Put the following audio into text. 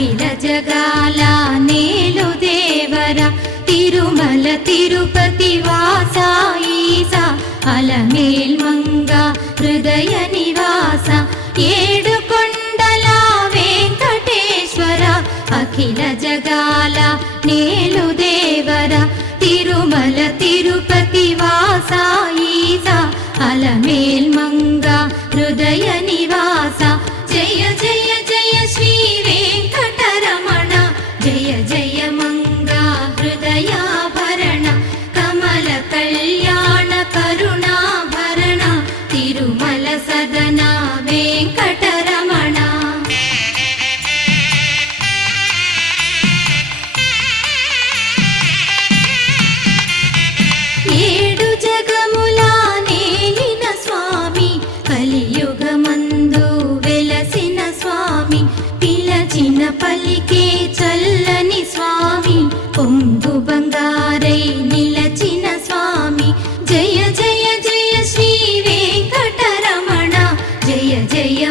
అఖిల జగాల నేలు దేవర తిరుమల తిరుపతి వాస ఈస అలమేల్ మంగ హృదయ నివాస ఏడు కొండల వెంకటేశ్వర అఖిల జగాల నేలు దేవర తిరుమల తిరుపతి వాస ఈస అలమేల్ మంగ హృదయ నివాస జయ జయ జయ శ్రీ వెంకటరమణ జయ జయ మంగ హృదయాభరణ కమల కళ్యాణ కరుణాభరణ తిరుమల సదన వెంకటరమణ ఏడు జగముల నేలిన స్వామి కలియుగమందు వెలసిన స్వామి పిలచిన పలికే చల్లని స్వామి పొంగు బంగారై నిలచిన స్వామి జయ జయ జయ శ్రీ వెంకటరమణ జయ జయ